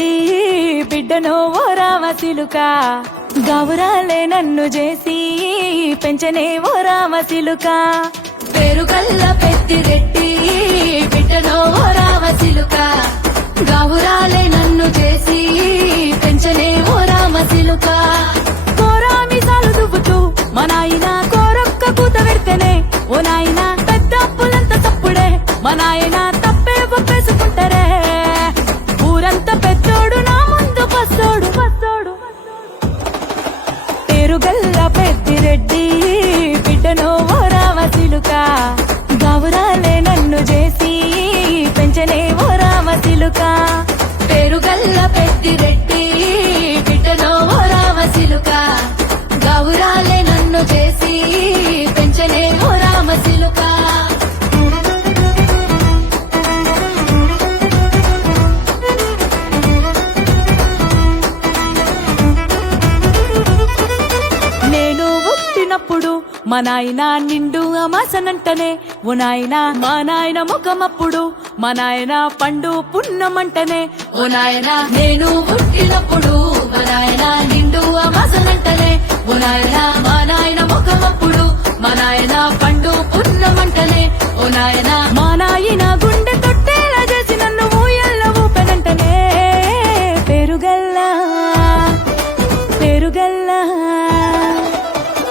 రెడ్డి బిడ్డనో ఓ రామసిలుక గౌరాలే నన్ను చేసి పెంచనే ఓ రామసిలుక పేరుగల్ల పెద్దిరెడ్డి బిడ్డనో ఓ రామసిలుక గౌరాలే నన్ను చేసి పెంచనే ఓ రామసిలుక కోరామిసాలు దువ్వుతూ మా నాయన కోరొక్క కూత పెడితేనే ఓ నాయన పెద్ద అప్పులంత తప్పుడే మా నాయన తప్పే ఒప్పేసుకుంటారే ఊరంతా పెద్దోడు నా ముందు పచ్చోడు పచ్చోడు పేరుగల్ల పెద్దిరెడ్డి బిడ్డనో ఓ రామసిలుక గౌరాలే నన్ను చేసి పెంచనే ఓ రామసిలుక పేరుగల్ల పెద్దిరెడ్డి బిడ్డనో ఓ రామసిలుక గౌరాలే నన్ను చేసి పెంచనే ఓ రామసిలుక నేను పుట్టినప్పుడు మా నాయన నిండు అమాసనంటనే ఓ నాయన మా నాయన ముఖమప్పుడు మా నాయన పండు పున్నమంటనే ఓ నాయన నేను పుట్టినప్పుడు మా నాయన నిండు అమాసనంటనే ఓ నాయన మా నాయన ముఖమప్పుడు మా నాయన పండు పున్నమంటనే ఓ నాయన మా నాయన గుండె తొట్టేలా చేసి నన్ను ఊయల్ల ఊపెనంటనే పేరుగల్లా పేరుగల్లా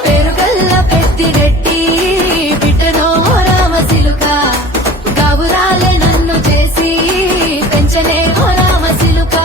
పేరుగల్ల పెద్దిరెడ్డి బిడ్డనో ఓ రామసిలుక గౌరాలే నన్ను చేసి పెంచనే ఓ రామసిలుక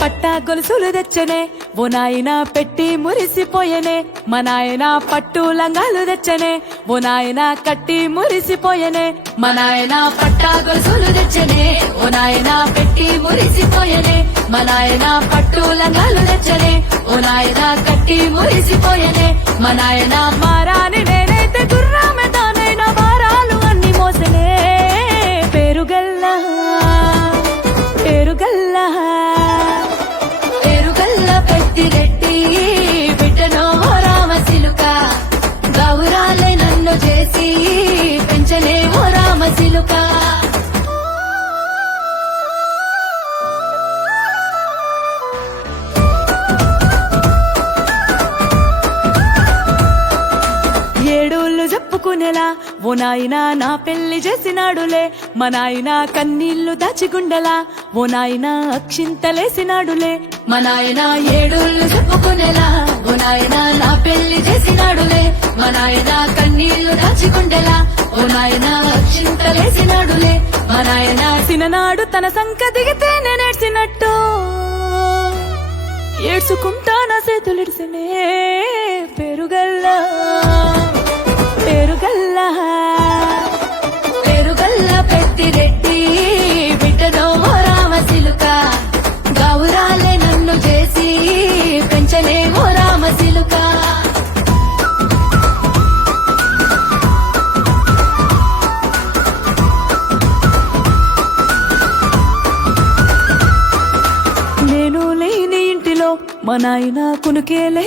పట్టా గొలుసులు తెచ్చనే ఓ నాయన పెట్టి మురిసిపోయనే మా నాయన పట్టు లంగాలు తెచ్చనే ఓ నాయన కట్టి మురిసిపోయనే మా నాయన పట్టా గొలుసులు తెచ్చనే ఓ నాయన పెట్టి మురిసిపోయనే మా నాయన పట్టు లంగాలు తెచ్చనే ఓ నాయన కట్టి మురిసిపోయనే మా నాయన మారాని నేనైతే గుర్రామె తానైనా భారాలు అన్ని మోసనే పేరుగల్లా పేరుగల్లా పేరుగల్ల పెద్దిరెడ్డి బిడ్డనో ఓ రామసిలుక గౌరాలే నన్ను చేసి పెంచనే ఓ రామసిలుక ఏడోళ్ళు చెప్పుకునేలా ఓ నాయన నా పెళ్లి చేసినాడులే మా నాయన కన్నీళ్లు దాచిగుండలా ఓ నాయన అక్షింతలేసినాడులే మా నాయన ఏడోళ్ళు చెప్పుకునేలా ఓ నాయన నా పెళ్లి చేసినాడులే మా నాయన కన్నీళ్లు దాచిగుండలా ఓ నాయన అక్షింతలేసినాడులే మా నాయన సిననాడు తన సంక దిగితే నేనేడ్చినట్టు ఏడ్చుకుంటా నా చేతులిడిసినే పేరుగల్లా పేరుగల్లా పేరుగల్ల పెద్దిరెడ్డి బిడ్డనో ఓ రామసిలుక గౌరాలే నన్ను చేసి పెంచనే ఓ రామసిలుక నేను లేని ఇంటిలో మా నాయన కునుకేలే